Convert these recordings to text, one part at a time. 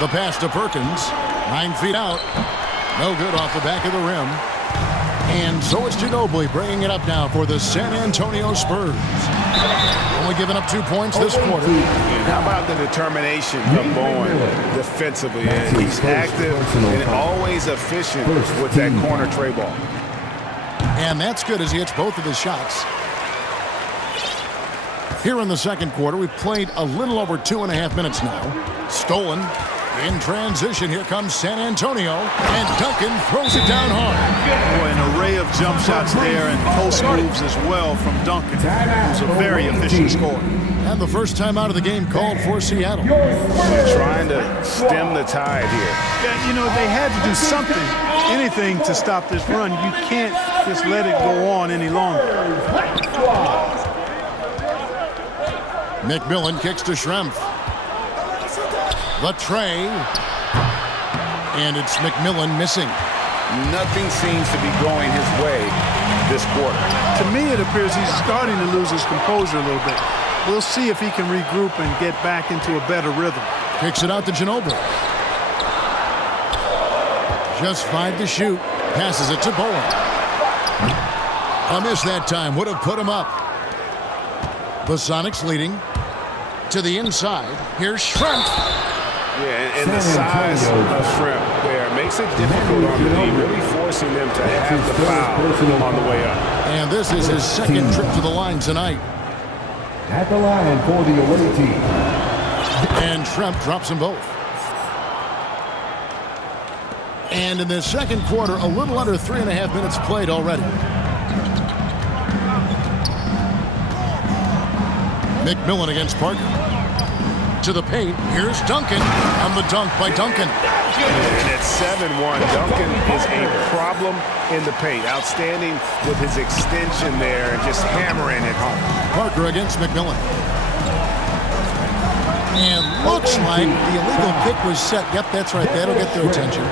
The pass to Perkins. 9 feet out. No good off the back of the rim. And so it's Ginobili bringing it up now for the San Antonio Spurs. Only giving up 2 points this quarter. And how about the determination of Bowen defensively? And he's active and always efficient with that corner tray ball. And that's good as he hits both of his shots. Here in the second quarter, we've played a little over 2.5 minutes now. Stolen. In transition, here comes San Antonio, and Duncan throws it down hard. Boy, an array of jump shots there and post moves as well from Duncan, who's a very efficient scorer. And the first time out of the game called for Seattle. They're trying to stem the tide here. Yeah, you know, they had to do something, anything to stop this run. You can't just let it go on any longer. McMillan kicks to Schrempf. The tray. And it's McMillan missing. Nothing seems to be going his way this quarter. To me, it appears he's starting to lose his composure a little bit. We'll see if he can regroup and get back into a better rhythm. Kicks it out to Ginobili. Just 5 to shoot. Passes it to Bowen. A miss that time. Would have put him up. The Sonics leading. To the inside. Here's Schrempf. Yeah, and the size of Schrempf there makes it difficult on the D, really forcing them to have the foul on the way up. And this is his second trip to the line tonight. At the line for the away team. And Schrempf drops them both. And in the second quarter, a little under 3.5 minutes played already. McMillan against Parker. To the paint. Here's Duncan. And the dunk by Duncan. And at 7-1, Duncan is a problem in the paint. Outstanding with his extension there and just hammering it home. Parker against McMillan. And looks like the illegal kick was set. Yep, that's right. That'll get their attention.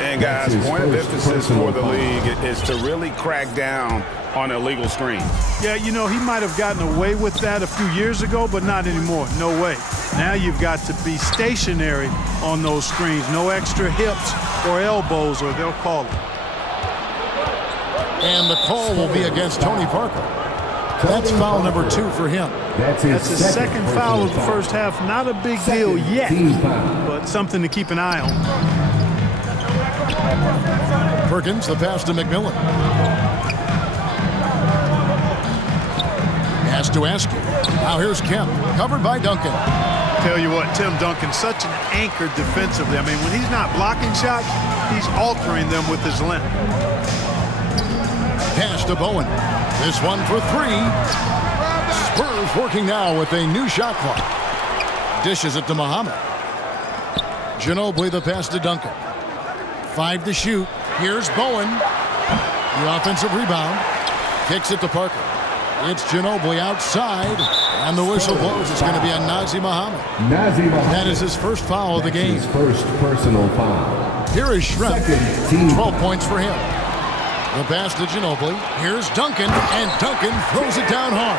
And guys, point of emphasis for the league is to really crack down on illegal screens. Yeah, you know, he might have gotten away with that a few years ago, but not anymore. No way. Now you've got to be stationary on those screens. No extra hips or elbows, or they'll call it. And the call will be against Tony Parker. That's foul number 2 for him. That's his second foul of the first half. Not a big deal yet, but something to keep an eye on. Perkins, the pass to McMillan. Pass to Askew. Now here's Kemp, covered by Duncan. Tell you what, Tim Duncan's such an anchor defensively. I mean, when he's not blocking shots, he's altering them with his length. Pass to Bowen. This one for 3. Spurs working now with a new shot clock. Dishes it to Muhammad. Ginobili, the pass to Duncan. 5 to shoot. Here's Bowen. The offensive rebound. Kicks it to Parker. It's Ginobili outside. And the whistle blows. It's going to be on Nazr Muhammad. That is his first foul of the game. His first personal foul. Here is Schrempf. 12 points for him. The pass to Ginobili. Here's Duncan. And Duncan throws it down hard.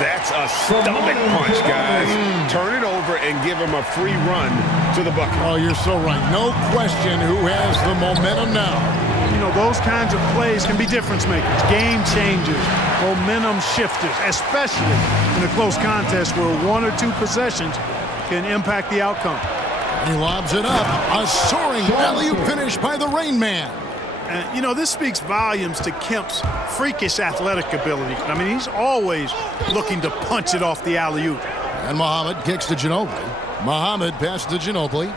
That's a stomach punch, guys. Turn it over and give him a free run to the bucket. Oh, you're so right. No question who has the momentum now. You know, those kinds of plays can be difference makers, game changers, momentum shifters, especially in a close contest where 1 or 2 possessions can impact the outcome. He lobs it up. A soaring alley-oop finish by the Rain Man. And, you know, this speaks volumes to Kemp's freakish athletic ability. I mean, he's always looking to punch it off the alley-oop. And Muhammad kicks to Ginobili. Muhammad passes to Ginobili.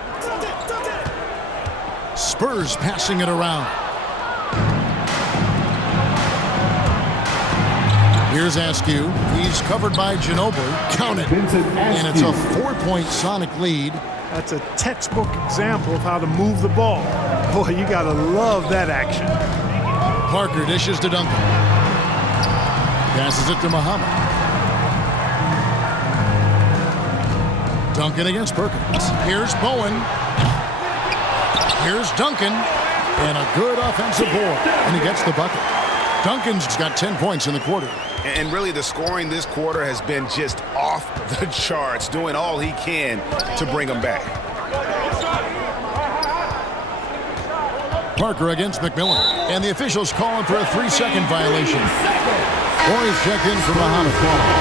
Spurs passing it around. Here's Askew. He's covered by Ginobili. Count it. And it's a 4-point Sonic lead. That's a textbook example of how to move the ball. Boy, you got to love that action. Parker dishes to Duncan. Passes it to Muhammad. Duncan against Perkins. Here's Bowen. Here's Duncan. And a good offensive board. And he gets the bucket. Duncan's got 10 points in the quarter. And really the scoring this quarter has been just off the charts, doing all he can to bring them back. Parker against McMillan. And the officials calling for a 3-second violation. Boy's checked in for Muhammad.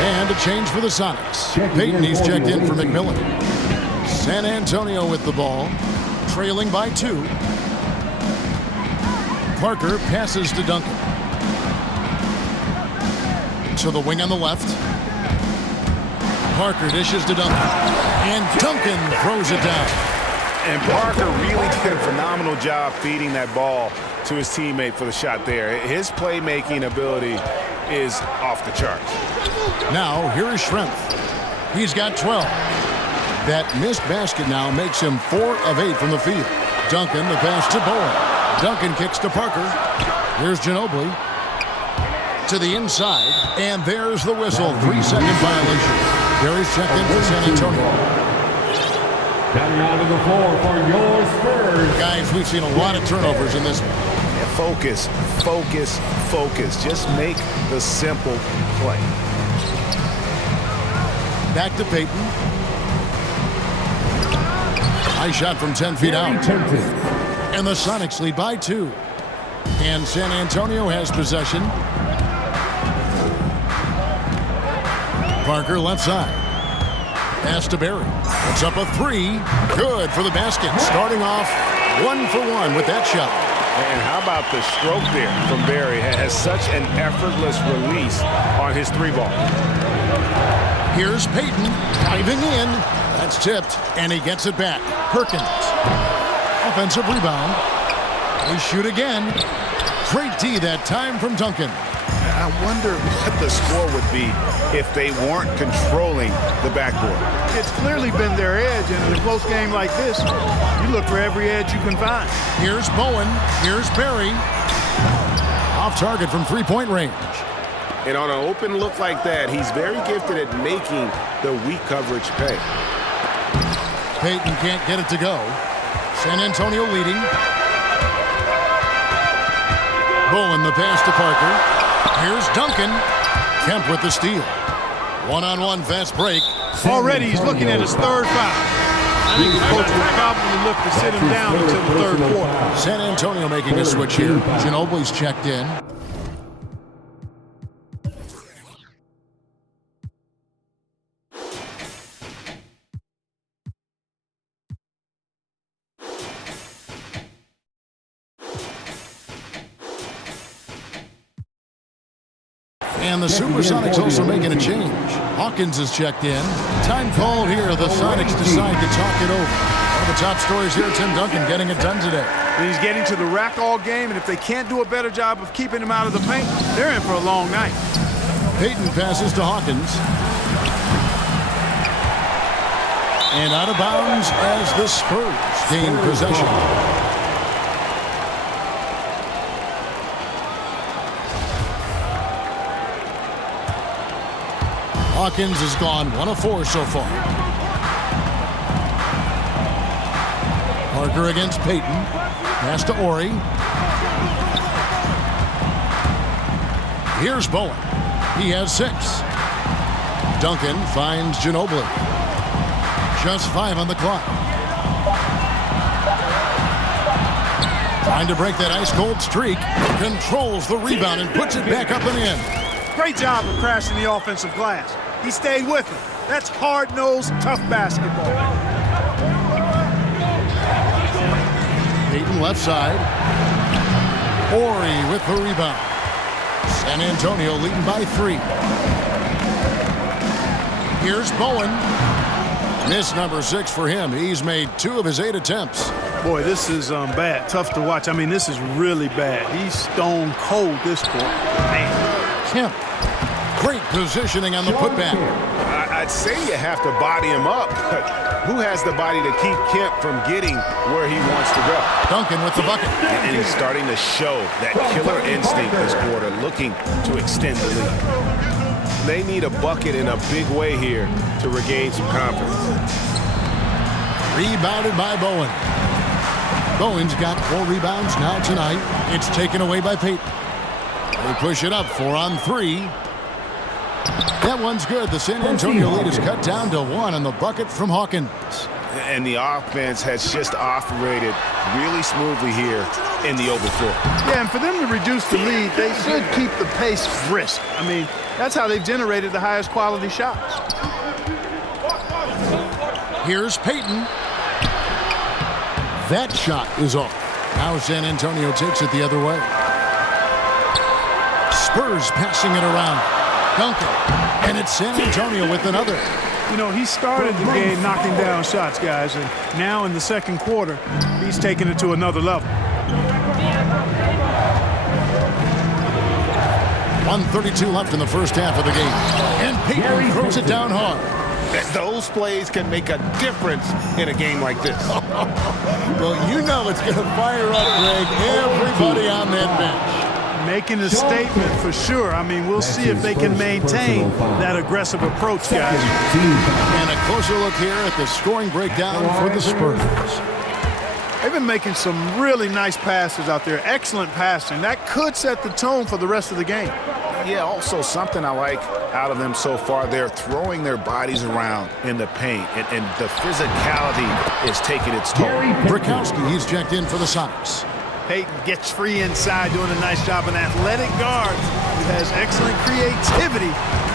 And a change for the Sonics. Payton, he's checked in for McMillan. San Antonio with the ball. Trailing by 2. Parker passes to Duncan. To the wing on the left. Parker dishes to Duncan. And Duncan throws it down. And Parker really did a phenomenal job feeding that ball to his teammate for the shot there. His playmaking ability is off the charts. Now, here is Schrempf. He's got 12. That missed basket now makes him 4 of 8 from the field. Duncan, the pass to Bowen. Duncan kicks to Parker. Here's Ginobili. To the inside. And there's the whistle. 3-second violation. Gary's checked in for San Antonio. Coming out of the floor for your Spurs. Guys, we've seen a lot of turnovers in this one. Yeah, focus, focus, focus. Just make the simple play. Back to Payton. High shot from 10 feet out. And the Sonics lead by 2. And San Antonio has possession. Parker left side. Pass to Barry. It's up a 3. Good for the basket. Starting off 1 for 1 with that shot. And how about the stroke there from Barry? Has such an effortless release on his 3-ball. Here's Payton diving in. That's tipped, and he gets it back. Perkins. Offensive rebound. They shoot again. Great D that time from Duncan. I wonder what the score would be if they weren't controlling the backboard. It's clearly been their edge, and in a close game like this, you look for every edge you can find. Here's Bowen. Here's Barry. Off target from 3-point range. And on an open look like that, he's very gifted at making the weak coverage pay. Payton can't get it to go. San Antonio leading. Bowen the pass to Parker. Here's Duncan. Kemp with the steal. One-on-one fast break. Already he's looking at his 3rd foul. I think the coach would probably look to sit him down until the 3rd quarter. San Antonio making a switch here. Ginobili's checked in. And the Supersonics also making a change. Hawkins is checked in. Time called here. The Sonics decide to talk it over. One of the top stories here, Tim Duncan getting it done today. And he's getting to the rack all game, and if they can't do a better job of keeping him out of the paint, they're in for a long night. Payton passes to Hawkins. And out of bounds as the Spurs gain possession. Hawkins has gone 1 of 4 so far. Parker against Payton. Pass to Ori. Here's Bowen. He has 6. Duncan finds Ginobili. Just 5 on the clock. Trying to break that ice-cold streak. Controls the rebound and puts it back up and in. Great job of crashing the offensive glass. He stayed with him. That's hard-nosed, tough basketball. Payton left side. Ori with the rebound. San Antonio leading by 3. Here's Bowen. Miss number 6 for him. He's made 2 of his 8 attempts. Boy, this is bad. Tough to watch. I mean, this is really bad. He's stone cold this quarter. Man. Kemp. Great positioning on the putback. I'd say you have to body him up, but who has the body to keep Kemp from getting where he wants to go? Duncan with the bucket. And he's starting to show that killer instinct this quarter, looking to extend the lead. They need a bucket in a big way here to regain some confidence. Rebounded by Bowen. Bowen's got 4 rebounds now tonight. It's taken away by Payton. They push it up 4 on 3. That one's good. The San Antonio lead is cut down to 1 on the bucket from Hawkins. And the offense has just operated really smoothly here in the open floor. Yeah, and for them to reduce the lead, they should keep the pace brisk. I mean, that's how they've generated the highest quality shots. Here's Payton. That shot is off. Now San Antonio takes it the other way. Spurs passing it around. Duncan. And it's San Antonio with another. You know, he started the game knocking down shots, guys, and now in the second quarter, he's taking it to another level. 1:32 left in the first half of the game. And Payton throws it down hard. Those plays can make a difference in a game like this. Well, you know it's going to fire up, Greg, everybody on that bench. Making a statement for sure. I mean, we'll see if they can maintain that aggressive approach, guys. And a closer look here at the scoring breakdown for the Spurs. They've been making some really nice passes out there. Excellent passing. That could set the tone for the rest of the game. Yeah, also something I like out of them so far, they're throwing their bodies around in the paint, and the physicality is taking its toll. Brakowski, he's checked in for the Sonics. Payton gets free inside, doing a nice job. An athletic guard who has excellent creativity,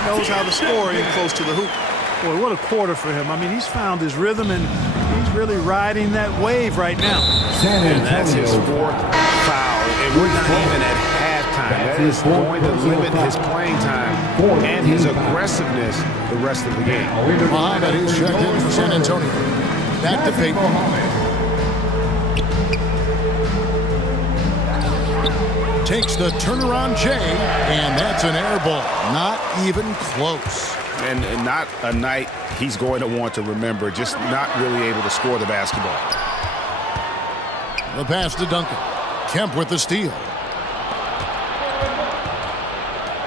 knows how to score in close to the hoop. Boy, what a quarter for him. I mean, he's found his rhythm, and he's really riding that wave right now. And that's his fourth foul, and we're not even at halftime. That is going to limit his playing time and his aggressiveness the rest of the game. Muhammad is checked in for San Antonio. Back to Payton. Takes the turnaround J, and that's an air ball. Not even close. And not a night he's going to want to remember, just not really able to score the basketball. The pass to Duncan. Kemp with the steal.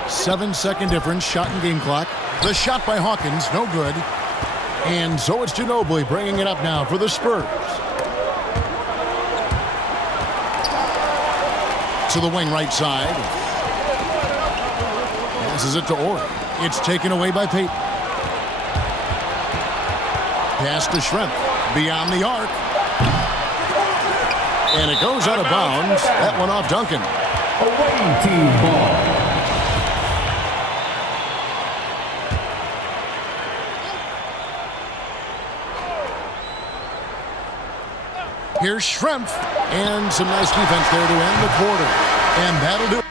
7-second difference, shot and game clock. The shot by Hawkins, no good. And so it's Ginobili bringing it up now for the Spurs. To the wing right side. Passes it to Ori. It's taken away by Payton. Pass to Schrempf. Beyond the arc. And it goes out of bounds. That one off Duncan. Away team ball. Here's Schrempf. And some nice defense there to end the quarter. And that'll do it.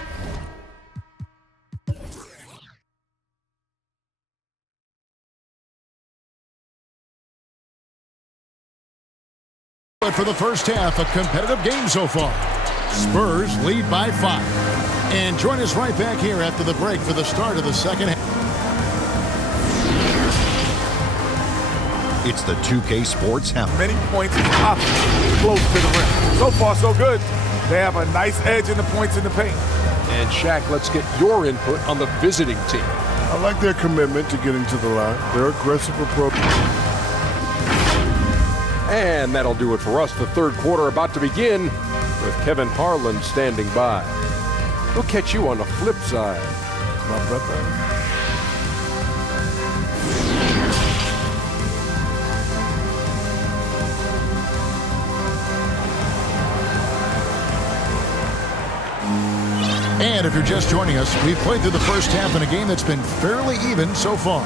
But for the first half, a competitive game so far. Spurs lead by 5. And join us right back here after the break for the start of the second half. It's the 2K Sports Help. Many points is possible close to the rim. So far, so good. They have a nice edge in the points in the paint. And Shaq, let's get your input on the visiting team. I like their commitment to getting to the line. Their aggressive approach. And that'll do it for us. The third quarter about to begin with Kevin Harlan standing by. We'll catch you on the flip side. My brother. And if you're just joining us, we've played through the first half in a game that's been fairly even so far.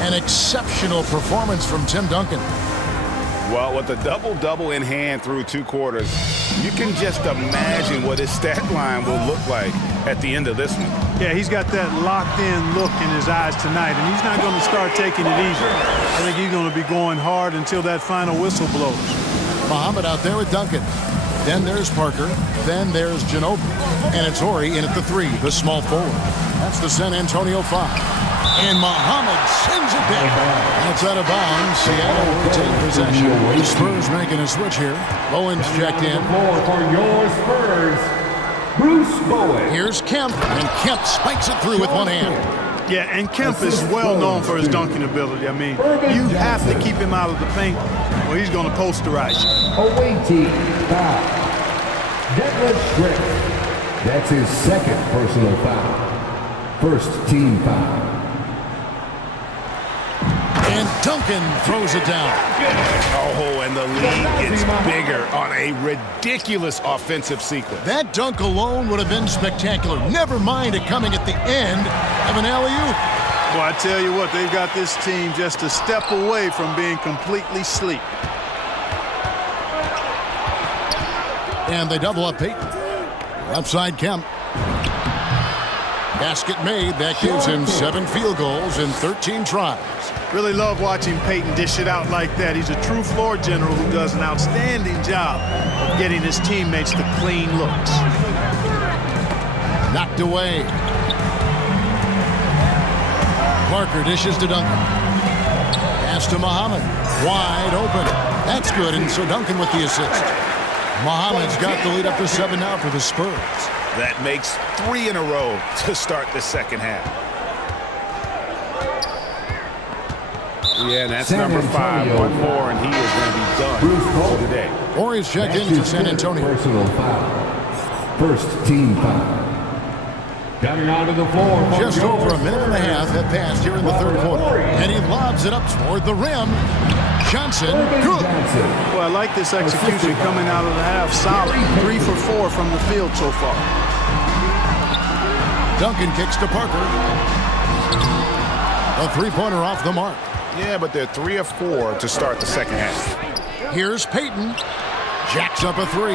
An exceptional performance from Tim Duncan. Well, with a double-double in hand through 2 quarters, you can just imagine what his stat line will look like at the end of this one. Yeah, he's got that locked-in look in his eyes tonight, and he's not going to start taking it easy. I think he's going to be going hard until that final whistle blows. Muhammad out there with Duncan. Then there's Parker. Then there's Ginobili. And it's Ori in at the 3, the small forward. That's the San Antonio 5. And Muhammad sends it down. That's out of bounds. Seattle will take possession. The Spurs making a switch here. Bowen's checked in. For your Spurs, Bruce Bowen. Here's Kemp. And Kemp spikes it through with one hand. Yeah, and Kemp is well known for his dunking ability. I mean, you have to keep him out of the paint, or he's going to posterize you. Away team foul. Detlef Schrempf. That's his second personal foul. First team foul. And Duncan throws it down. Oh, and the lead gets bigger on a ridiculous offensive sequence. That dunk alone would have been spectacular. Never mind it coming at the end of an alley-oop. Well, I tell you what, they've got this team just a step away from being completely asleep. And they double up Peyton. Upside Kemp. Basket made. That gives him 7 field goals in 13 tries. Really love watching Peyton dish it out like that. He's a true floor general who does an outstanding job of getting his teammates to clean looks. Knocked away. Parker dishes to Duncan. Pass to Muhammad. Wide open. That's good, and so Duncan with the assist. Muhammad's got the lead up to 7 now for the Spurs. That makes 3 in a row to start the second half. Yeah, and that's number 5. One more, and he is going to be done for the day. Horry's checked in for San Antonio. Personal foul. First team foul. Coming onto the floor. Just over a minute and a half have passed here in the third quarter. And he lobs it up toward the rim. Johnson, good. Well, I like this execution coming out of the half. Solid. 3 for 4 from the field so far. Duncan kicks to Parker. A three-pointer off the mark. Yeah, but they're 3 of 4 to start the second half. Here's Peyton. Jacks up a 3.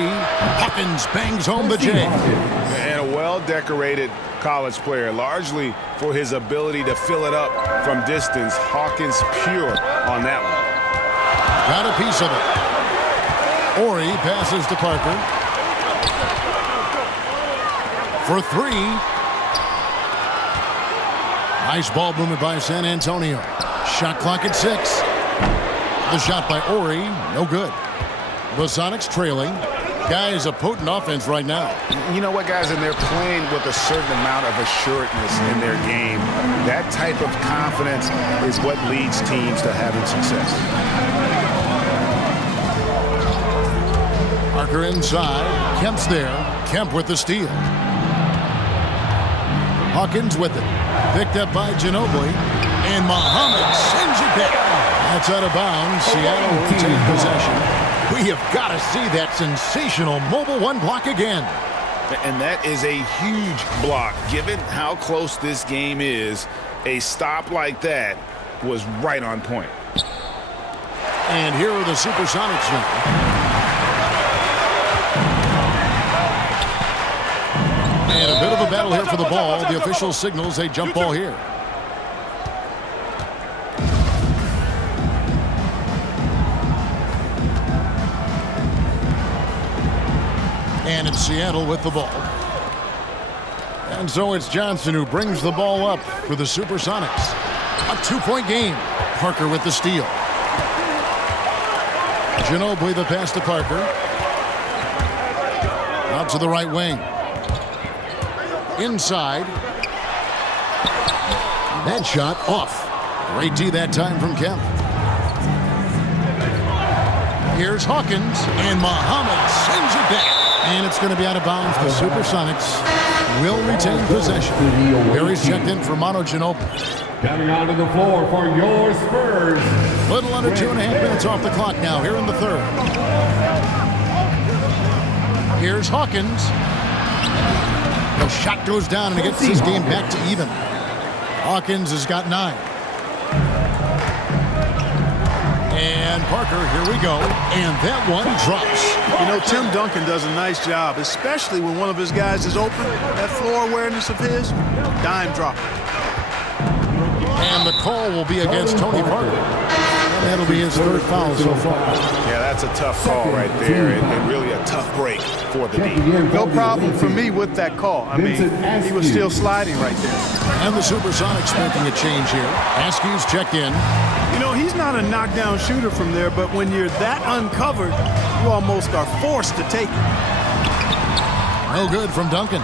Hawkins bangs home the J. And a well-decorated college player, largely for his ability to fill it up from distance. Hawkins pure on that one. Got a piece of it. Horry passes to Parker. For 3. Nice ball movement by San Antonio. Shot clock at 6. The shot by Horry, no good. The Sonics trailing. Guys, a potent offense right now. You know what, guys? And they're playing with a certain amount of assuredness in their game. That type of confidence is what leads teams to having success. Parker inside. Kemp's there. Kemp with the steal. Hawkins with it. Picked up by Ginobili. And Muhammad sends it back. That's out of bounds. Seattle will take possession. We have got to see that sensational mobile 1 block again. And that is a huge block. Given how close this game is, a stop like that was right on point. And here are the Supersonics now. And a bit of a battle here for the ball. The official signals a jump ball here. And it's Seattle with the ball. And so it's Johnson who brings the ball up for the Supersonics. A 2-point game. Parker with the steal. Ginobili the pass to Parker. Out to the right wing. Inside. That shot off. Great D that time from Kemp. Here's Hawkins, and Muhammad sends it back. And it's going to be out of bounds. The Supersonics will retain possession. Barry's checked in for Mono Ginobili. Coming onto the floor for your Spurs. Little under 2.5 minutes off the clock now here in the third. Here's Hawkins. The shot goes down and it gets this game back to even. Hawkins has got 9. And Parker, here we go. And that one drops. You know, Tim Duncan does a nice job, especially when one of his guys is open. That floor awareness of his, dime drop. And the call will be against Tony Parker. And that'll be his 3rd foul so far. Yeah, that's a tough call right there, and really a tough break for the D. No problem for me with that call. I mean, he was still sliding right there. And the Supersonics making a change here. Askew's checked in. You know, he's not a knockdown shooter from there, but when you're that uncovered, you almost are forced to take it. No good from Duncan.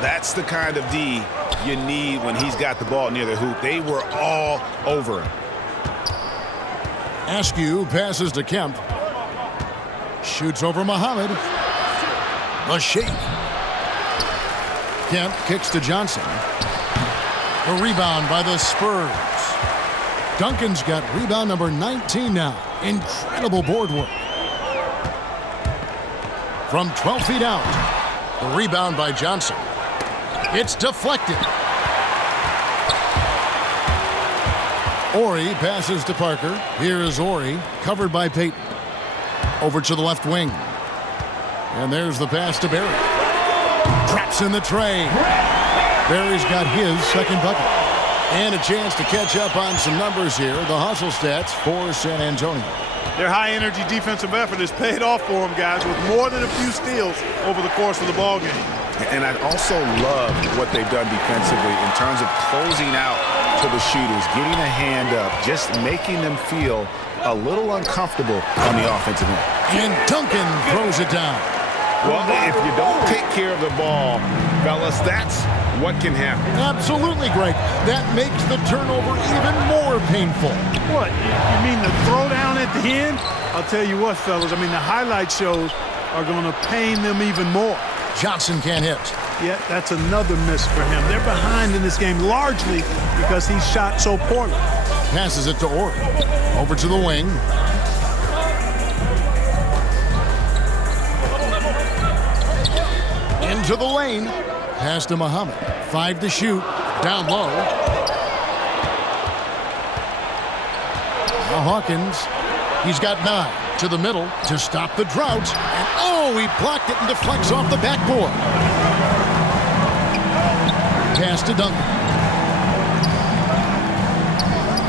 That's the kind of D you need when he's got the ball near the hoop. They were all over him. Askew passes to Kemp. Shoots over Muhammad. The shake. Kemp kicks to Johnson. The rebound by the Spurs. Duncan's got rebound number 19 now. Incredible board work. From 12 feet out. The rebound by Johnson. It's deflected. Ori passes to Parker. Here is Ori, covered by Payton. Over to the left wing. And there's the pass to Barry. Traps in the tray. Barry's got his second bucket. And a chance to catch up on some numbers here. The hustle stats for San Antonio. Their high-energy defensive effort has paid off for them, guys, with more than a few steals over the course of the ball game. And I also love what they've done defensively in terms of closing out to the shooters, getting a hand up, just making them feel a little uncomfortable on the offensive end. And Duncan throws it down. Well, if you don't take care of the ball, fellas, that's what can happen. Absolutely, Greg. That makes the turnover even more painful. What? You mean the throwdown at the end? I'll tell you what, fellas. I mean, the highlight shows are going to pain them even more. Johnson can't hit. Yeah, that's another miss for him. They're behind in this game largely because he shot so poorly. Passes it to Ori. Over to the wing. Into the lane. Pass to Muhammad. 5 to shoot. Down low. Now Hawkins. He's got 9. To the middle to stop the drought. And oh, he blocked it and deflects off the backboard. Pass to Duncan.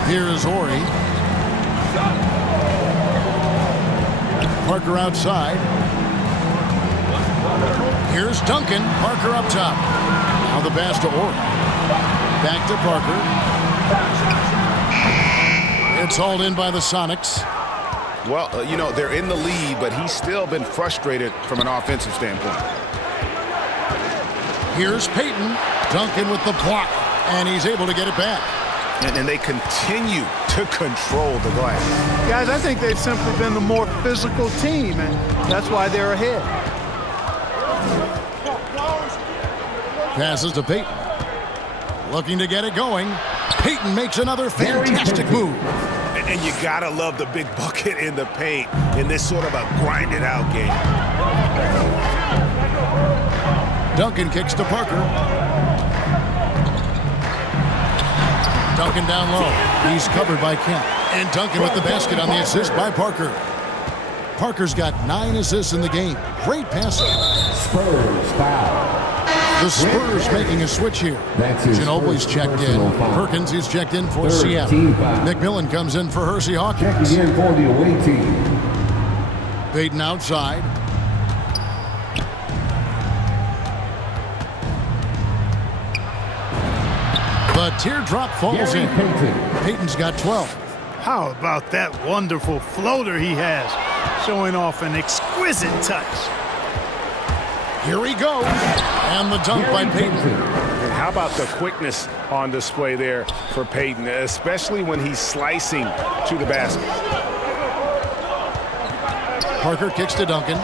Here is Ori. Parker outside. Here's Duncan. Parker up top. Now the pass to Ori. Back to Parker. It's hauled in by the Sonics. Well, you know, they're in the lead, but he's still been frustrated from an offensive standpoint. Here's Payton. Duncan with the block, and he's able to get it back. And they continue to control the glass. Guys, I think they've simply been the more physical team, and that's why they're ahead. Passes to Payton. Looking to get it going. Payton makes another fantastic move. And you gotta love the big bucket in the paint in this sort of a grinded out game. Duncan kicks to Parker. Duncan down low. He's covered by Kemp. And Duncan with the basket on the assist by Parker. Parker's got 9 assists in the game. Great passing. Spurs foul. The Spurs making a switch here. Ginobili's checked in. Perkins is checked in for Seattle. McMillan comes in for Hersey Hawkins. Checking in for the away team. Payton outside. The teardrop falls in. Payton's got 12. How about that wonderful floater he has, showing off an exquisite touch. Here he goes. And the dunk by Payton. And how about the quickness on display there for Payton, especially when he's slicing to the basket. Parker kicks to Duncan.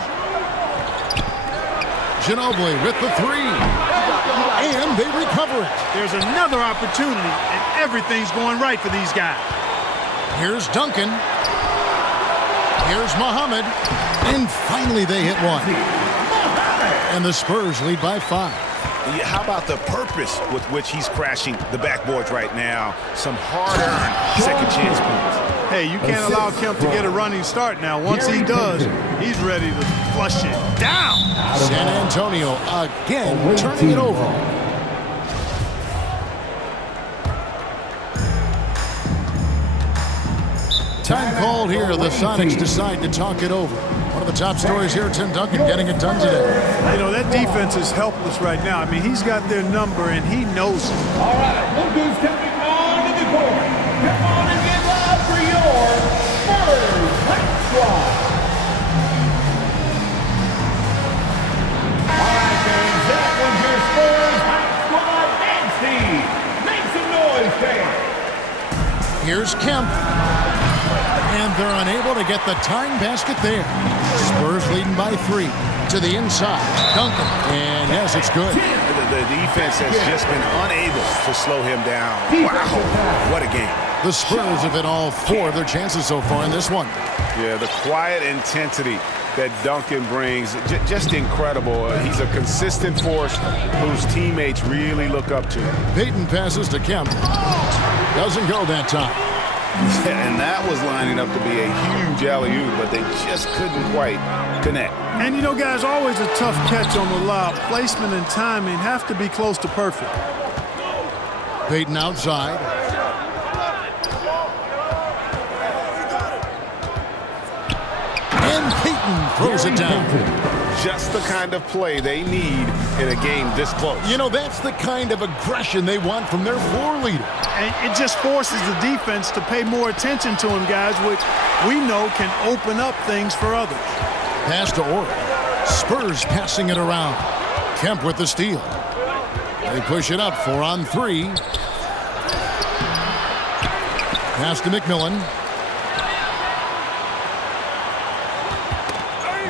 Ginobili with the 3. And they recover it. There's another opportunity, and everything's going right for these guys. Here's Duncan. Here's Muhammad. And finally they hit one. And the Spurs lead by 5. Yeah, how about the purpose with which he's crashing the backboards right now? Some hard-earned second chance points. Hey, you can't allow Kemp to get a running start now. Once he does, he's ready to flush it down. San Antonio again turning it over. Time called here. The Sonics decide to talk it over. One of the top stories here, Tim Duncan getting it done today. You know, that defense is helpless right now. I mean, he's got their number, and he knows it. All right, look who's coming on to the court. Come on and get loud for your Spurs Hot Squad. All right, fans, that was your Spurs Hot Squad dance team. Make some noise, fans. Here's Kemp. And they're unable to get the tying basket there. Spurs leading by 3. To the inside. Duncan. And yes, it's good. The defense has just been unable to slow him down. Wow, what a game. The Spurs have hit all 4 of their chances so far in this one. Yeah, the quiet intensity that Duncan brings, just incredible. He's a consistent force whose teammates really look up to. Payton passes to Kemp. Doesn't go that time. And that was lining up to be a huge alley-oop, but they just couldn't quite connect. And you know, guys, always a tough catch on the lob. Placement and timing have to be close to perfect. Payton outside. And Payton throws it down. Just the kind of play they need in a game this close. You know, that's the kind of aggression they want from their floor leader. And it just forces the defense to pay more attention to him, guys, which we know can open up things for others. Pass to Ori. Spurs passing it around. Kemp with the steal. They push it up 4 on 3. Pass to McMillan.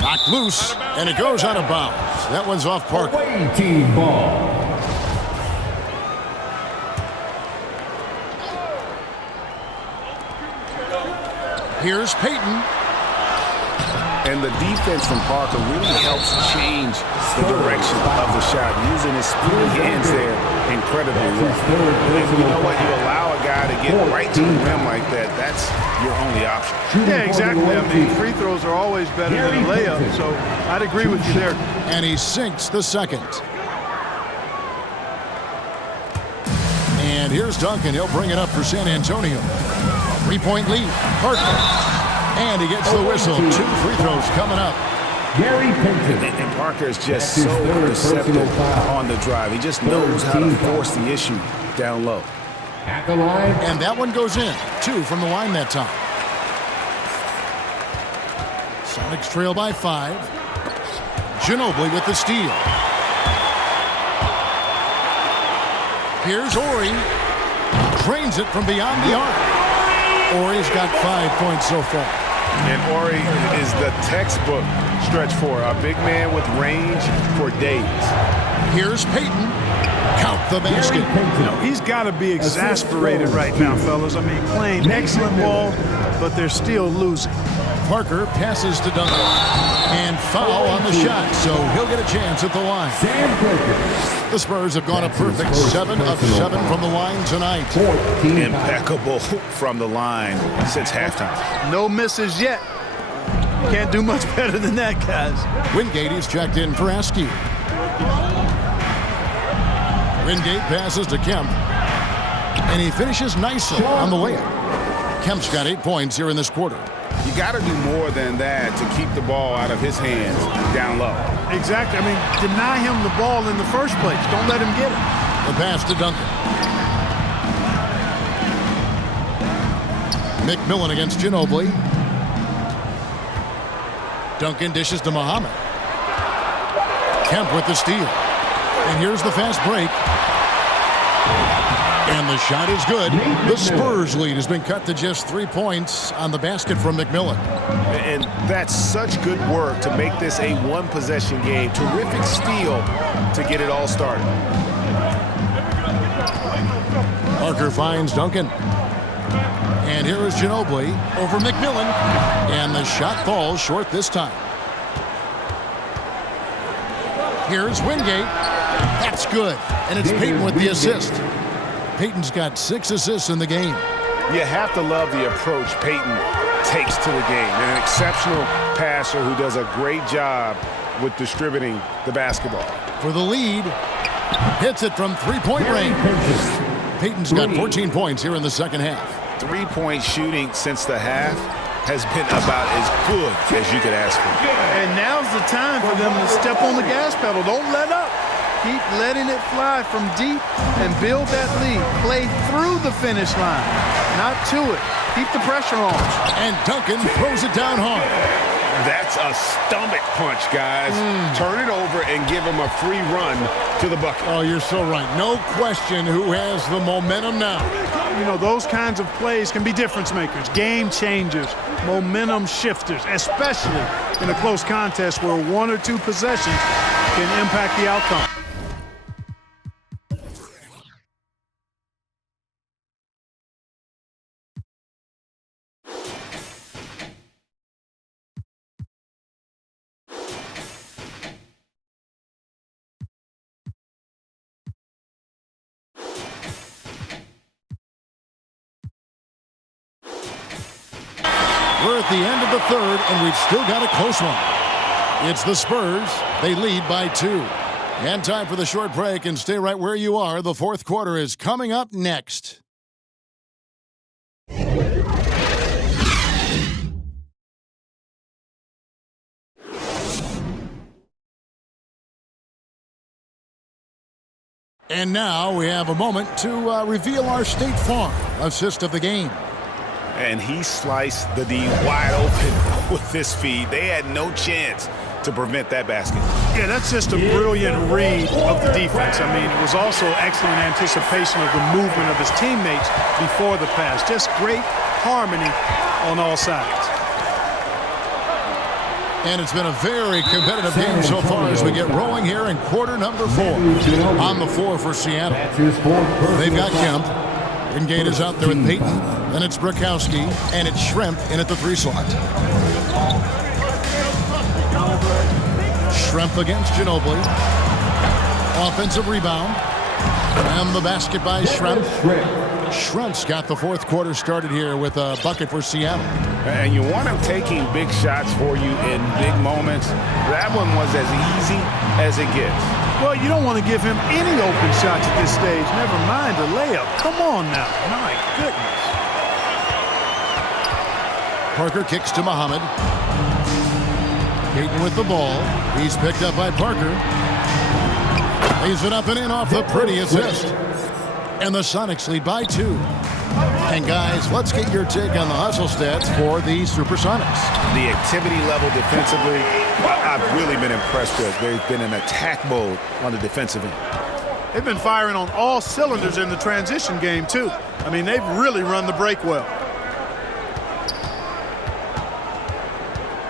Knocked loose, and it goes out of bounds. That one's off Parker. Away team ball. Here's Payton. And the defense from Parker really helps change the direction of the shot, using his speedy hands there incredibly well. And you know what? You allow a guy to get right to the rim like that, that's your only option. Yeah, exactly. I mean, free throws are always better than a layup, so I'd agree with you there. And he sinks the second. And here's Duncan. He'll bring it up for San Antonio. 3-point lead. Parker. And he gets the whistle. 2 free throws coming up. Gary Payton. And Parker is just so receptive on the drive. He just knows how to force the issue down low. At the line. And that one goes in. 2 from the line that time. Sonics trail by 5. Ginobili with the steal. Here's Ori. Drains it from beyond the arc. Ori's got 5 points so far. And Ori is the textbook stretch four, a big man with range for days. Here's Payton. Count the basket. You know, he's got to be exasperated right now, fellas. I mean, playing excellent ball, but they're still losing. Parker passes to Duncan. And foul on the shot, so he'll get a chance at the line. The Spurs have gone a perfect 7 of 7 from the line tonight. Impeccable from the line since halftime. No misses yet. Can't do much better than that, guys. Wingate is checked in for Askew. Wingate passes to Kemp. And he finishes nicely on the layup. Kemp's got 8 points here in this quarter. You got to do more than that to keep the ball out of his hands down low. Exactly. I mean, deny him the ball in the first place. Don't let him get it. The pass to Duncan. McMillan against Ginobili. Duncan dishes to Muhammad. Kemp with the steal. And here's the fast break. And the shot is good. The Spurs lead has been cut to just 3 points on the basket from McMillan. And that's such good work to make this a one-possession game. Terrific steal to get it all started. Parker finds Duncan. And here is Ginobili over McMillan. And the shot falls short this time. Here's Wingate. That's good. And it's Payton with the assist. Payton's got 6 assists in the game. You have to love the approach Payton takes to the game. An exceptional passer who does a great job with distributing the basketball. For the lead, hits it from 3-point range. Payton's got 14 points here in the second half. 3-point shooting since the half has been about as good as you could ask for. And now's the time for them to step on the gas pedal. Don't let up. Keep letting it fly from deep and build that lead. Play through the finish line, not to it. Keep the pressure on. And Duncan throws it down hard. That's a stomach punch, guys. Turn it over and give him a free run to the bucket. Oh, you're so right. No question who has the momentum now. You know, those kinds of plays can be difference makers, game changers, momentum shifters, especially in a close contest where one or two possessions can impact the outcome. We're at the end of the third, and we've still got a close one. It's the Spurs. They lead by 2. And time for the short break, and stay right where you are. The fourth quarter is coming up next. And now we have a moment to reveal our State Farm assist of the game. And he sliced the D wide open with his feed. They had no chance to prevent that basket. Yeah, that's just a brilliant read of the defense. I mean, it was also excellent anticipation of the movement of his teammates before the pass. Just great harmony on all sides. And it's been a very competitive game so far as we get rolling here in quarter number 4. On the floor for Seattle, they've got Kemp. Wingate is out there with Payton. Then it's Brakowski, and it's Schrempf in at the 3 slot. Schrempf against Ginobili. Offensive rebound. And the basket by Schrempf. Schrempf's got the fourth quarter started here with a bucket for Seattle. And you want him taking big shots for you in big moments. That one was as easy as it gets. Well, you don't want to give him any open shots at this stage. Never mind a layup. Come on now. My goodness. Parker kicks to Muhammad. Payton with the ball. He's picked up by Parker. Lays it up and in off the pretty assist. And the Sonics lead by 2. And guys, let's get your take on the hustle stats for the Supersonics. The activity level defensively, I've really been impressed with. They've been in attack mode on the defensive end. They've been firing on all cylinders in the transition game, too. I mean, they've really run the break well.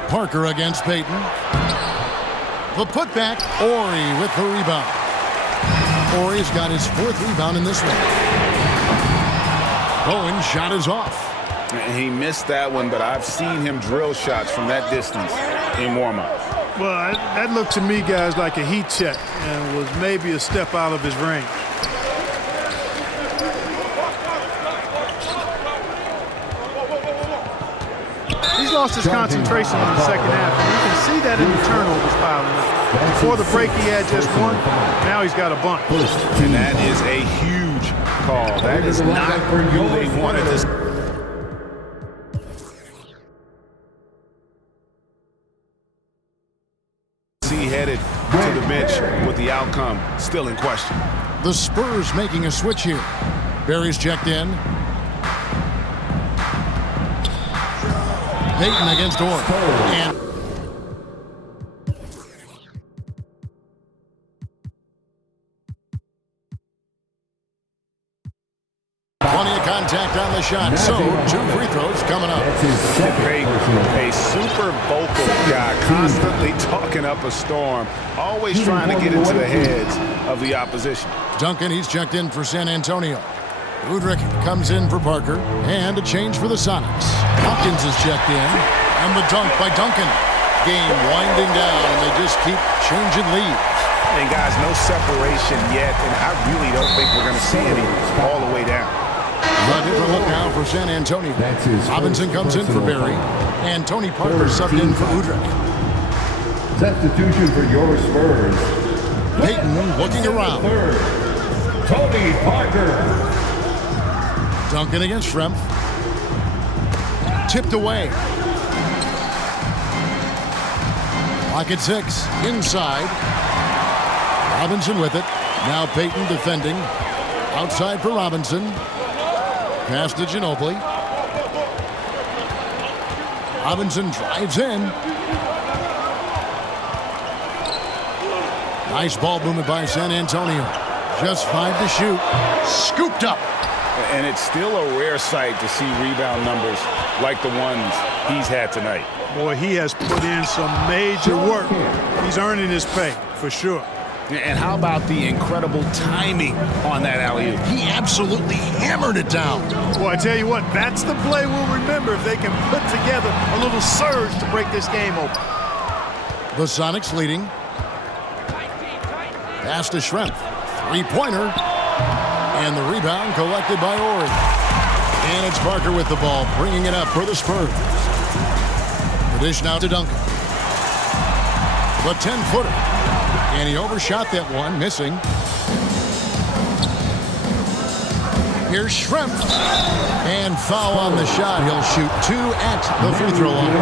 Parker against Payton. The putback, Ori with the rebound. Ori's got his 4th rebound in this one. Bowen's shot is off. He missed that one, but I've seen him drill shots from that distance in warm-ups. Well, that looked to me, guys, like a heat check and was maybe a step out of his range. He's lost his concentration in the second half, and you can see that in the turnovers piling up. Before the break, he had just one. Now he's got a bunch. And that is a huge call. That is not who they wanted to. See headed to the bench with the outcome still in question. The Spurs making a switch here. Barry's checked in. Payton against Orr. And plenty of contact on the shot. So 2 free throws coming up. A super vocal guy, constantly talking up a storm, always trying to get into the heads of the opposition. Duncan, he's checked in for San Antonio. Udrich comes in for Parker, and a change for the Sonics. Hawkins is checked in, and the dunk by Duncan. Game winding down, and they just keep changing leads. And guys, no separation yet, and I really don't think we're going to see any all the way down. A different look now for San Antonio. Robinson comes in for Barry, and Tony Parker subbed in for Udrich. Substitution for your Spurs. Payton looking around. Tony Parker. Duncan against Schrempf. Tipped away. Clock at 6. Inside. Robinson with it. Now Payton defending. Outside for Robinson. Pass to Ginobili. Robinson drives in. Nice ball movement by San Antonio. Just 5 to shoot. Scooped up. And it's still a rare sight to see rebound numbers like the ones he's had tonight. Boy, he has put in some major work. He's earning his pay, for sure. And how about the incredible timing on that alley-oop? He absolutely hammered it down. Well, I tell you what, that's the play we'll remember if they can put together a little surge to break this game open. The Sonics leading. Pass to Schrempf. Three-pointer. And the rebound collected by Ori. And it's Parker with the ball, bringing it up for the Spurs. The dish now to Duncan. The 10-footer. And he overshot that one, missing. Here's Schrempf. And foul on the shot. He'll shoot 2 at the free throw line.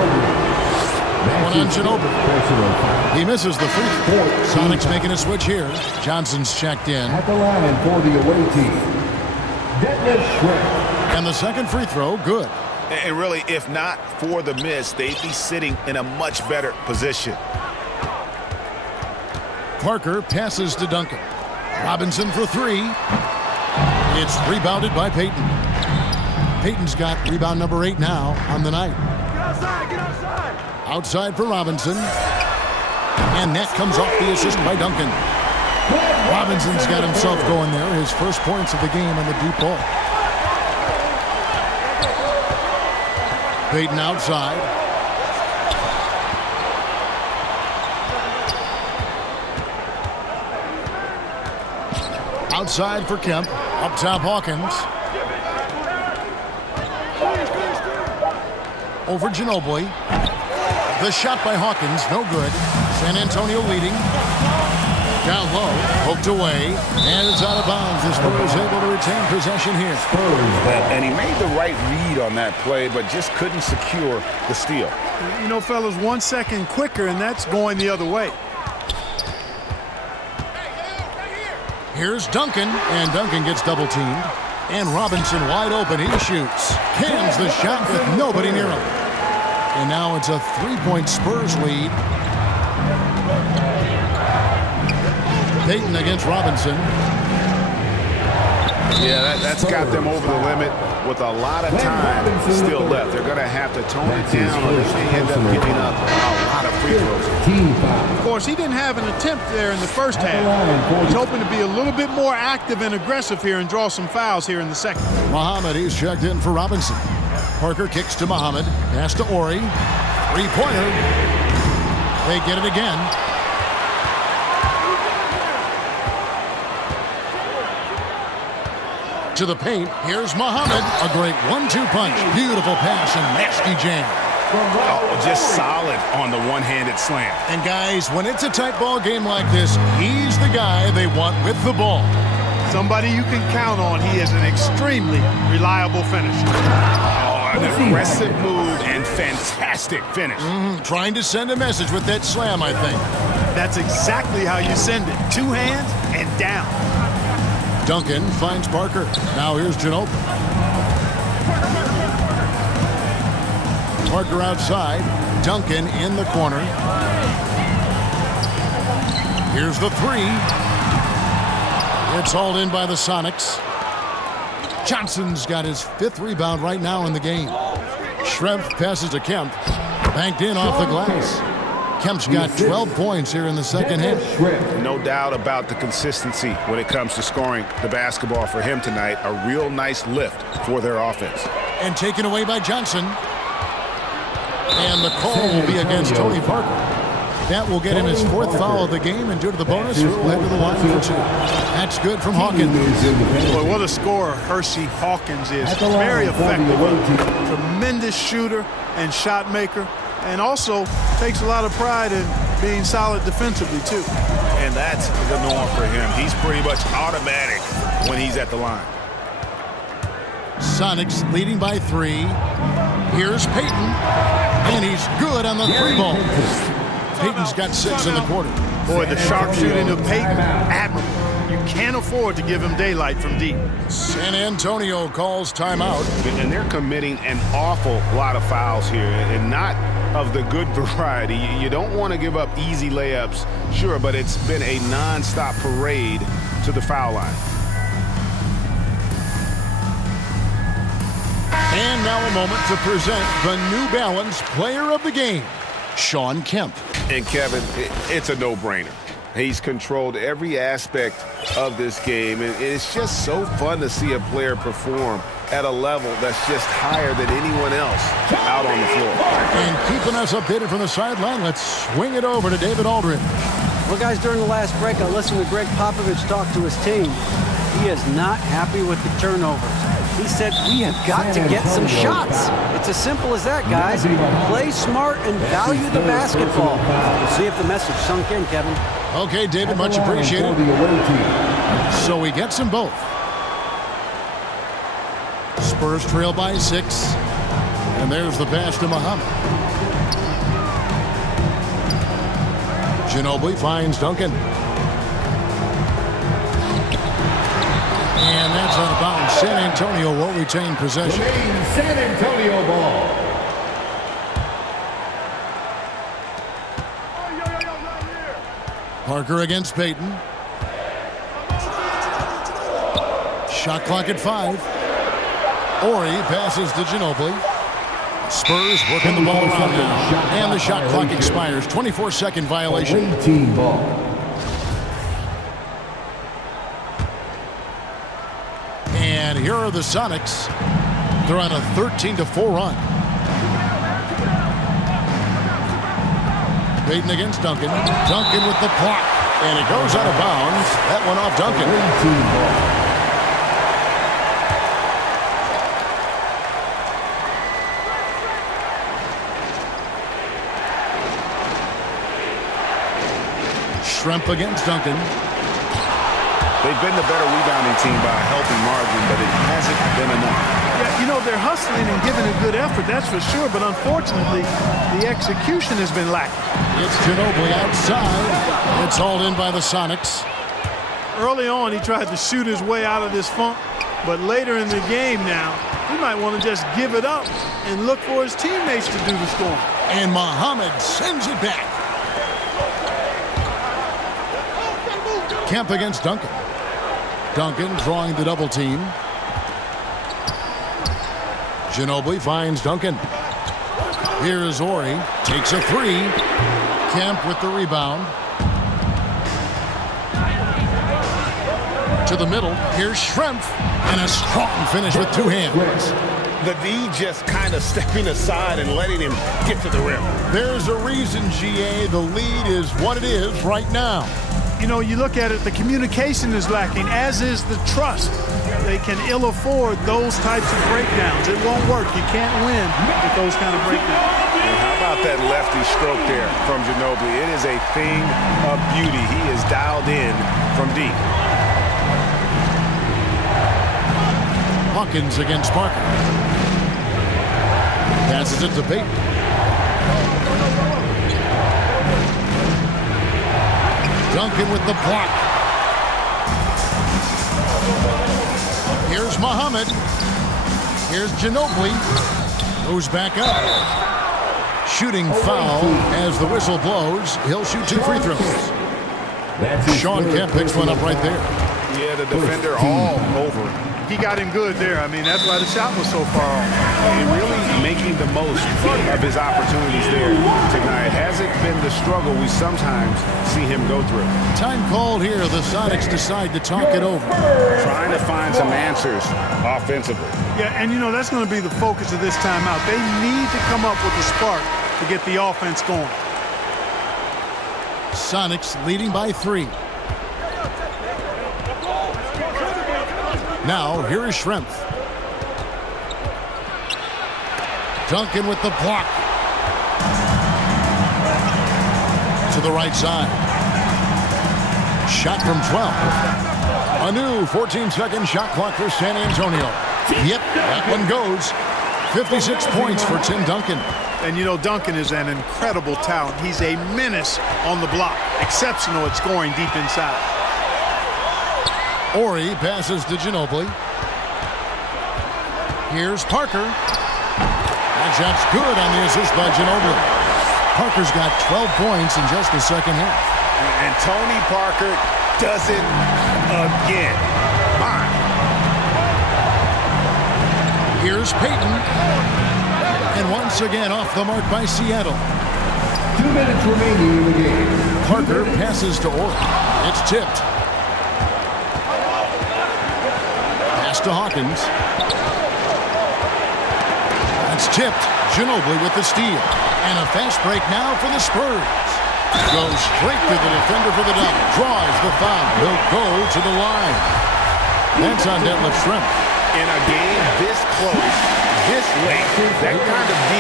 One on Ginobili. He misses the free throw. Sonics making a switch here. Johnson's checked in. At the line for the away team, Dennis Schrempf. And the second free throw, good. And really, if not for the miss, they'd be sitting in a much better position. Parker passes to Duncan. Robinson for 3. It's rebounded by Payton. Payton's got rebound number 8 now on the night. Get outside, get outside. Outside for Robinson. And that comes off the assist by Duncan. Robinson's got himself going there. His first points of the game on the deep ball. Payton outside. Outside for Kemp. Up top Hawkins. Over Ginobili. The shot by Hawkins, no good. San Antonio leading. Down low, poked away, and it's out of bounds. The Spurs able to retain possession here. And he made the right read on that play, but just couldn't secure the steal. You know, fellas, 1 second quicker, and that's going the other way. Here's Duncan, and Duncan gets double-teamed. And Robinson wide open, he shoots. Cans the shot with nobody near him. And now it's a 3-point Spurs lead. Payton against Robinson. Yeah, that's got them over the limit with a lot of time still left. They're going to have to tone it down or they may end up giving up a lot of free throws. Of course, he didn't have an attempt there in the first half. He's hoping to be a little bit more active and aggressive here and draw some fouls here in the second. Muhammad, he's checked in for Robinson. Parker kicks to Muhammad. Pass to Ori. Three-pointer. They get it again. To the paint. Here's Muhammad. A great 1-2 punch. Beautiful pass and nasty jam. Oh, just solid on the one-handed slam. And guys, when it's a tight ball game like this, he's the guy they want with the ball. Somebody you can count on. He is an extremely reliable finisher. An aggressive move and fantastic finish. Trying to send a message with that slam, I think. That's exactly how you send it. 2 hands and down. Duncan finds Parker. Now here's Ginobili. Parker outside. Duncan in the corner. Here's the 3. It's hauled in by the Sonics. Johnson's got his 5th rebound right now in the game. Schrempf passes to Kemp. Banked in off the glass. Kemp's got 12 points here in the second half. No doubt about the consistency when it comes to scoring the basketball for him tonight. A real nice lift for their offense. And taken away by Johnson. And the call will be against Tony Parker. That will get him his 4th foul of the game, and due to the bonus, he'll head to the line for 2. That's good from Hawkins. Boy, what a scorer Hershey Hawkins is. Very effective. Tremendous shooter and shot maker, and also takes a lot of pride in being solid defensively, too. And that's the norm for him. He's pretty much automatic when he's at the line. Sonics leading by 3. Here's Payton, and he's good on the 3-ball. Payton's got 6 in the quarter. Boy, the sharpshooting of Payton, admirable. You can't afford to give him daylight from deep. San Antonio calls timeout. And they're committing an awful lot of fouls here, and not of the good variety. You don't want to give up easy layups, sure, but it's been a non-stop parade to the foul line. And now a moment to present the New Balance Player of the Game, Shawn Kemp. And Kevin, it's a no-brainer. He's controlled every aspect of this game, and it's just so fun to see a player perform at a level that's just higher than anyone else out on the floor. And keeping us updated from the sideline, let's swing it over to David Aldridge. Well, guys, during the last break, I listened to Greg Popovich talk to his team. He is not happy with the turnovers. He said, we have got to get some shots. It's as simple as that, guys. Play smart and value the basketball. We'll see if the message sunk in, Kevin. Okay, David, much appreciated. So he gets them both. Spurs trail by 6. And there's the pass to Muhammad. Ginobili finds Duncan. And that's out of bounds. San Antonio will retain possession. San Antonio ball. Parker against Payton. Shot clock at 5. Ori passes to Ginobili. Spurs working the ball around now. And the shot clock expires. 24-second violation. Team ball. And here are the Sonics. They're on a 13-4 run. Payton against Duncan. Duncan with the block. And it goes out of bounds. That one off Duncan. Schrempf against Duncan. They've been the better rebounding team by a healthy margin, but it hasn't been enough. Yeah, you know, they're hustling and giving a good effort, that's for sure. But unfortunately, the execution has been lacking. It's Ginobili outside. It's hauled in by the Sonics. Early on, he tried to shoot his way out of this funk. But later in the game now, he might want to just give it up and look for his teammates to do the scoring. And Muhammad sends it back. Kemp against Duncan. Duncan drawing the double team. Ginobili finds Duncan. Here's Ori. Takes a 3. Kemp with the rebound. To the middle. Here's Schrempf. And a strong finish with 2 hands. The D just kind of stepping aside and letting him get to the rim. There's a reason, GA. The lead is what it is right now. You know, you look at it, the communication is lacking, as is the trust. They can ill afford those types of breakdowns. It won't work. You can't win with those kind of breakdowns. And how about that lefty stroke there from Ginobili? It is a thing of beauty. He is dialed in from deep. Hawkins against Parker. Passes it to Payton. Duncan with the block. Here's Muhammad. Here's Ginobili. Goes back up. Shooting foul as the whistle blows. He'll shoot 2 free throws. Shawn Kemp picks one up right there. Yeah, the defender all over. He got him good there. I mean, that's why the shot was so far off. And really making the most of his opportunities there tonight. Hasn't been the struggle we sometimes see him go through. Time called here. The Sonics decide to talk it over. Trying to find some answers offensively. Yeah, and you know, that's going to be the focus of this timeout. They need to come up with a spark to get the offense going. Sonics leading by 3. Now, here is Schrempf. Duncan with the block. To the right side. Shot from 12. A new 14-second shot clock for San Antonio. Yep, that one goes. 56 points for Tim Duncan. And you know, Duncan is an incredible talent. He's a menace on the block. Exceptional at scoring deep inside. Ori passes to Ginobili. Here's Parker. That shot's good on the assist by Ginobili. Parker's got 12 points in just the second half. And Tony Parker does it again. My. Here's Payton. And once again off the mark by Seattle. 2 minutes remaining in the game. Parker passes to Orr. It's tipped. Pass to Hawkins. That's tipped. Ginobili with the steal. And a fast break now for the Spurs. Goes straight to the defender for the dunk. Draws the foul. He'll go to the line. That's on Detlef Schrempf. In a game this close, this late, that kind of D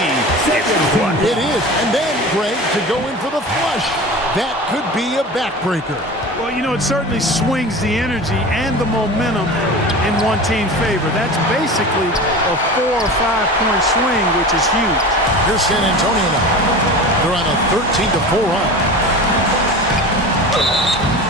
is clutch. It is. And then, Greg, to go in for the flush. That could be a backbreaker. Well, you know, it certainly swings the energy and the momentum in one team's favor. That's basically a 4 or 5 point swing, which is huge. Here's San Antonio now. They're on a 13-4 run.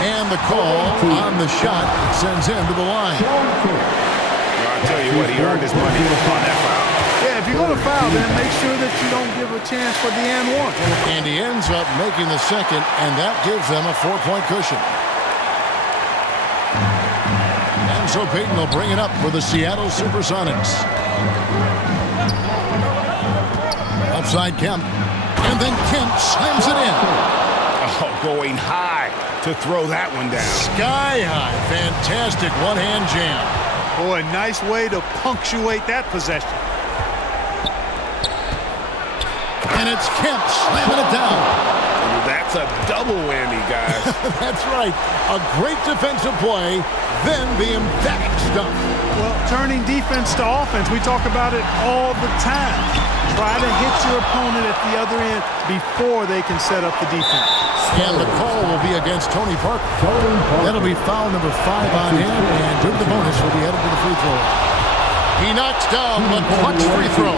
And the call on the shot sends him to the line. I'll tell you what, he earned his money on that foul. Yeah, if you're going to foul, then make sure that you don't give a chance for the and one. And he ends up making the second, and that gives them a 4-point cushion. And so Payton will bring it up for the Seattle Supersonics. Upside Kemp. And then Kemp slams it in. Oh, going high to throw that one down. Sky high. Fantastic one-hand jam. Boy, nice way to punctuate that possession. And it's Kemp slamming it down. That's a double whammy, guys. That's right. A great defensive play, then the emphatic stuff. Well, turning defense to offense, we talk about it all the time. Try to hit your opponent at the other end before they can set up the defense. And the call will be against Tony Parker. That'll be foul number 5 on him, and due to the bonus, he'll be headed to the free throw. He knocks down the clutch free throw.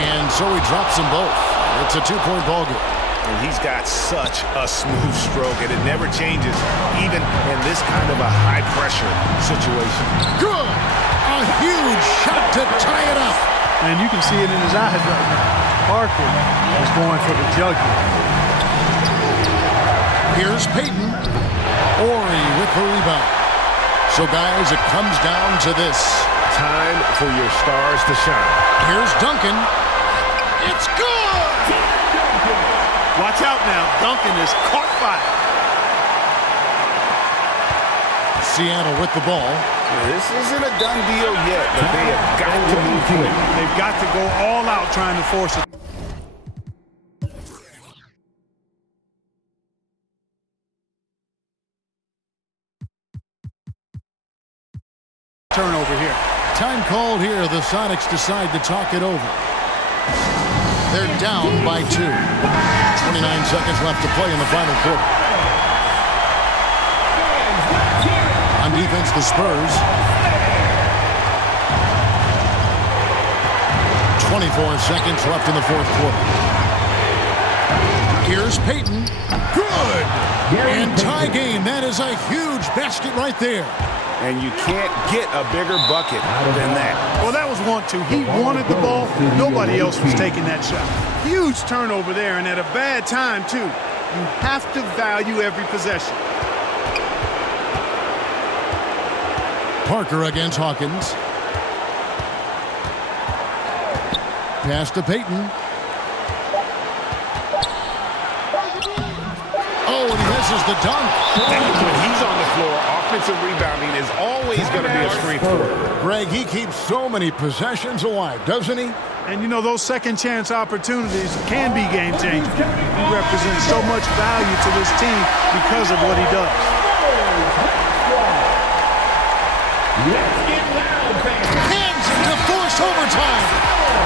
And so he drops them both. It's a 2-point ball game. And he's got such a smooth stroke, and it never changes, even in this kind of a high-pressure situation. Good! A huge shot to tie it up. And you can see it in his eyes right now. Parker is going for the jugular. Here's Payton. Horry with the rebound. So, guys, it comes down to this. Time for your stars to shine. Here's Duncan. It's good! Watch out now. Duncan is caught fire. Seattle with the ball. This isn't a done deal yet, but they have got to move quick. They've got to go all out trying to force it. Turnover here. Time called here. The Sonics decide to talk it over. They're down by 2. 29 seconds left to play in the final quarter. On defense, the Spurs. 24 seconds left in the fourth quarter. Here's Payton. Good! And tie game. That is a huge basket right there. And you can't get a bigger bucket than that. Well, that was 1-2. He wanted the ball. Nobody else was taking that shot. Huge turnover there, and at a bad time, too. You have to value every possession. Parker against Hawkins. Pass to Payton. Oh, and he misses the dunk. And when he's on the floor, offensive rebounding is always going to be a strength for him. Greg, he keeps so many possessions alive, doesn't he? And, you know, those second-chance opportunities can be game-changing. He represents so much value to this team because of what he does. Hands to force overtime.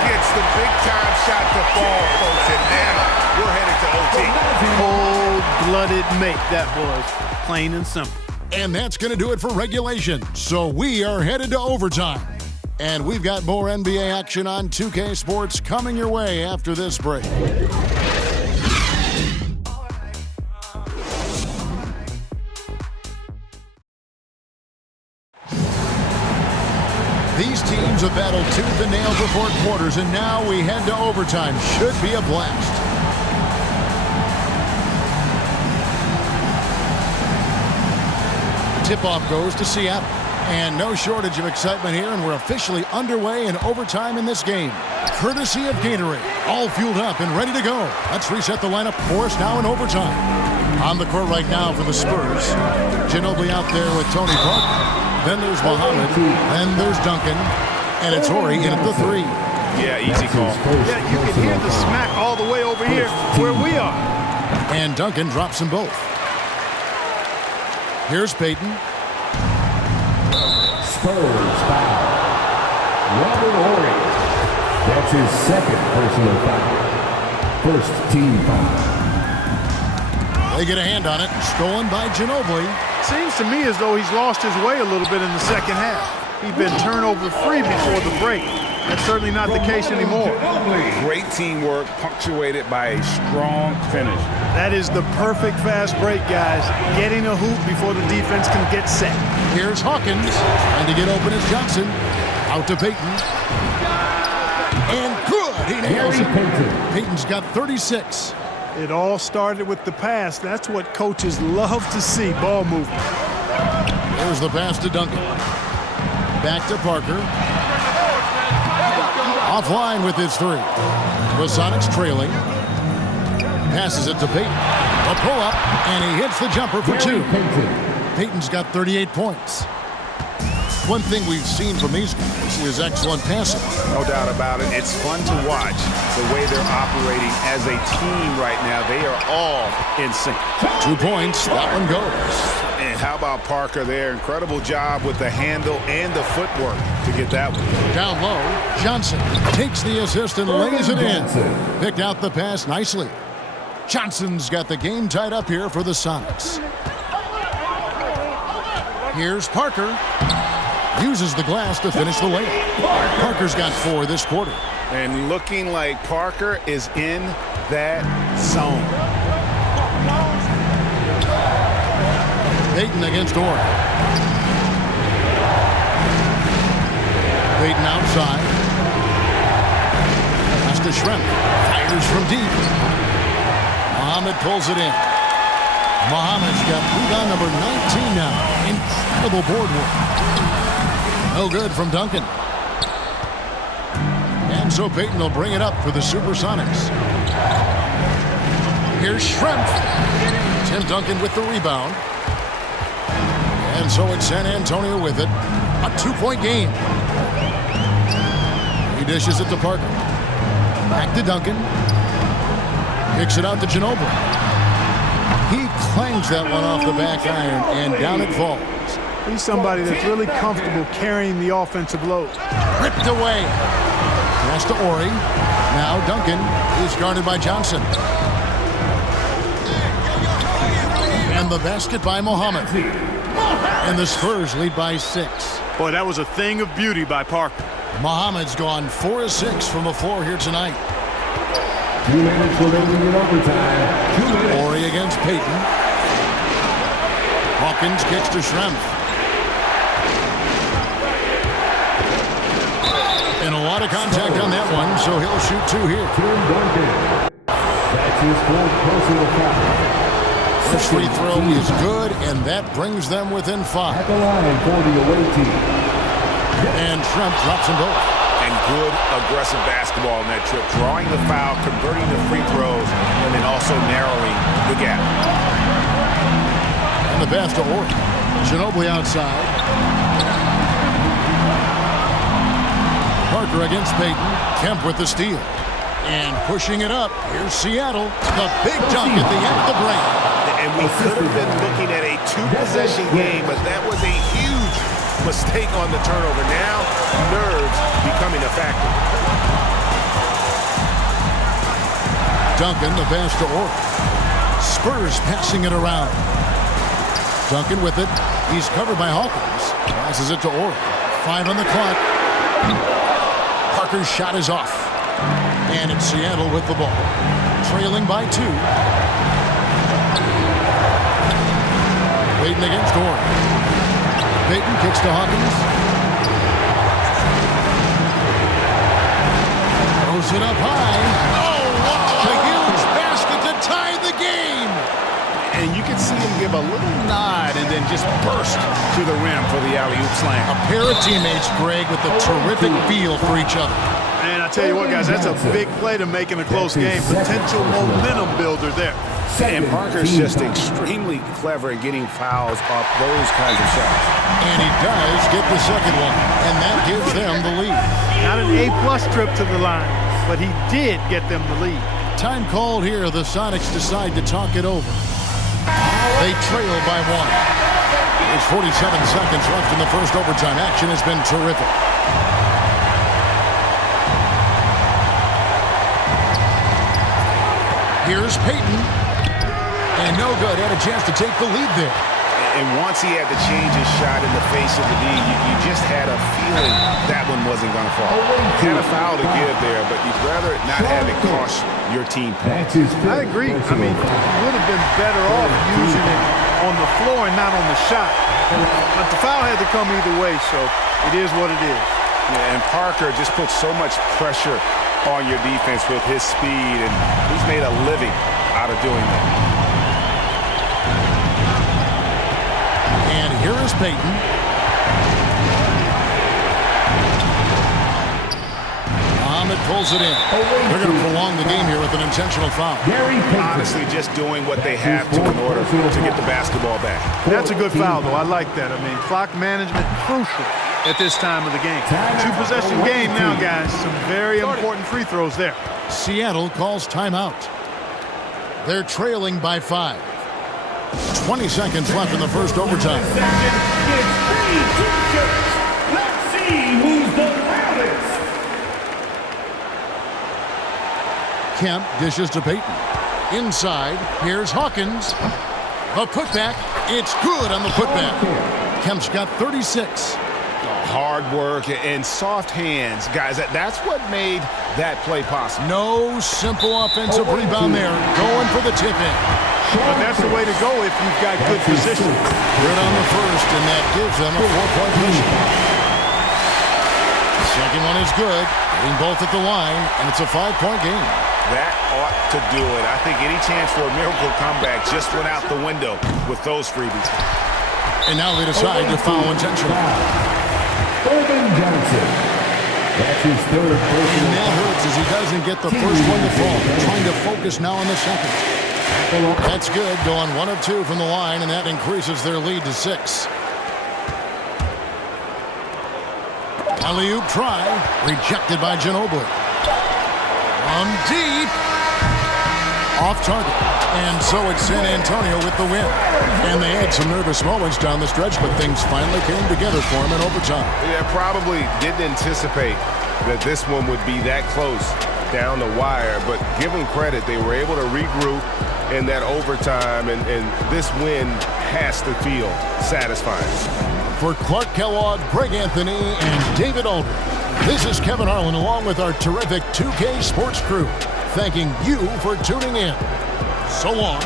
Gets the big-time shot to fall, folks, and now we're headed to OT. Cold-blooded make that was, plain and simple. And that's going to do it for regulation. So we are headed to overtime. And we've got more NBA action on 2K Sports coming your way after this break. These teams have battled tooth and nail for 4 quarters, and now we head to overtime. Should be a blast. Tip-off goes to Seattle. And no shortage of excitement here, and we're officially underway in overtime in this game. Courtesy of Gatorade, all fueled up and ready to go. Let's reset the lineup for us now in overtime. On the court right now for the Spurs. Ginobili out there with Tony Parker. Then there's Muhammad. Then there's Duncan. And it's Horry in at the 3. Yeah, easy call. Yeah, you can hear the smack all the way over here where we are. And Duncan drops them both. Here's Payton. Spurs foul. Robert Horry. That's his second personal foul. First team foul. They get a hand on it. Stolen by Ginobili. Seems to me as though he's lost his way a little bit in the second half. He's been turnover free before the break. That's certainly not the case anymore. Great teamwork punctuated by a strong finish. That is the perfect fast break, guys. Getting a hoop before the defense can get set. Here's Hawkins. Trying to get open is Johnson. Out to Payton. And good. He nails it. Payton's got 36. It all started with the pass. That's what coaches love to see, ball movement. Here's the pass to Duncan. Back to Parker. Offline with his 3. The Sonics trailing. Passes it to Payton. A pull-up, and he hits the jumper for 2. Payton's got 38 points. One thing we've seen from these guys is excellent passing. No doubt about it. It's fun to watch the way they're operating as a team right now. They are all in sync. 2 points. That one goes. And how about Parker there? Incredible job with the handle and the footwork to get that one. Down low, Johnson takes the assist and lays it in. Picked out the pass nicely. Johnson's got the game tied up here for the Sonics. Here's Parker. Uses the glass to finish the layup. Parker's got 4 this quarter. And looking like Parker is in that zone. Payton against Horry. Payton outside. Pass to Schrempf. Fires from deep. Muhammad pulls it in. Muhammad's got rebound number 19 now. Incredible board work. No good from Duncan. And so Payton will bring it up for the Supersonics. Here's Schrempf. Tim Duncan with the rebound. And so it's San Antonio with it. A 2-point game. He dishes it to Parker. Back to Duncan. Kicks it out to Ginobili. He clangs that one off the back iron, and down it falls. He's somebody that's really comfortable carrying the offensive load. Ripped away. Pass to Horry. Now Duncan is guarded by Johnson. And the basket by Muhammad. And the Spurs lead by 6. Boy, that was a thing of beauty by Parker. Muhammad's gone 4 of 6 from the floor here tonight. 2 minutes remaining in overtime. 2 minutes. Horry against Payton. Hawkins kicks to Schrempf. And a lot of contact on that one, so he'll shoot 2 here. Tim Duncan. That's his 4th personal foul. First free throw is good, and that brings them within 5. At the line for the away team. And Schrempf drops them both. And good aggressive basketball in that trip. Drawing the foul, converting the free throws, and then also narrowing the gap. And the pass to Horry. Ginobili outside. Parker against Payton. Kemp with the steal. And pushing it up. Here's Seattle. The big dunk at the end of the break. And we could have been looking at a 2-possession game, but that was a huge mistake on the turnover. Now, nerves becoming a factor. Duncan, the pass to Horry. Spurs passing it around. Duncan with it. He's covered by Hawkins. Passes it to Horry. 5 on the clock. Parker's shot is off. And it's Seattle with the ball. Trailing by 2. Payton against Horry. Payton kicks to Hawkins. Throws it up high. Oh, wow! A huge basket to tie the game. And you can see him give a little nod and then just burst for the alley-oop slam. A pair of teammates, Greg, with a terrific feel for each other. And I tell you what, guys, that's a big play to make in a close game. Potential momentum builder there. And Parker's just extremely clever at getting fouls off those kinds of shots. And he does get the second one, and that gives them the lead. Not an A-plus trip to the line, but he did get them the lead. Time called here. The Sonics decide to talk it over. They trail by one. There's 47 seconds left in the first overtime. Action has been terrific. Here's Peyton. And no good. Had a chance to take the lead there. And once he had to change his shot in the face of the D, you just had a feeling that one wasn't going to fall. He had a foul to give there, but you'd rather not have it cost your team points. I agree. I mean, you would have been better off using it on the floor and not on the shot. But the foul had to come either way, so it is what it is. Yeah, and Parker just puts so much pressure on your defense with his speed, and he's made a living out of doing that. And here is Peyton. Muhammad pulls it in. They're going to prolong the game here with an intentional foul. Honestly, just doing what they have to in order to get the basketball back. That's a good foul, though. I like that. I mean, clock management crucial at this time of the game. Two-possession game now, guys. Some very important free throws there. Seattle calls timeout. They're trailing by 5. 20 seconds left in the first overtime. Let's see who's the loudest. Kemp dishes to Peyton. Inside, here's Hawkins. A putback. It's good on the putback. Kemp's got 36. Hard work and soft hands. Guys, that's what made that play possible. No simple offensive rebound there. Going for the tip-in. But that's the way to go if you've got good position. Good on the first, and that gives them a 4-point lead. The second one is good. Hitting both at the line, and it's a 5-point game. That ought to do it. I think any chance for a miracle comeback just went out the window with those freebies. And now they decide to foul intentionally. Urban Johnson. That's his third personal. And that hurts as he doesn't get the first one to fall. Trying to focus now on the second. That's good. Going 1 of 2 from the line, and that increases their lead to 6. Alley-oop try. Rejected by Ginobili. From deep. Off target. And so it's San Antonio with the win. And they had some nervous moments down the stretch, but things finally came together for them in overtime. Yeah, probably didn't anticipate that this one would be that close down the wire, but give them credit. They were able to regroup in that overtime, and this win has to feel satisfying. For Clark Kellogg, Greg Anthony, and David Aldridge, this is Kevin Harlan along with our terrific 2K Sports crew, thanking you for tuning in. So long.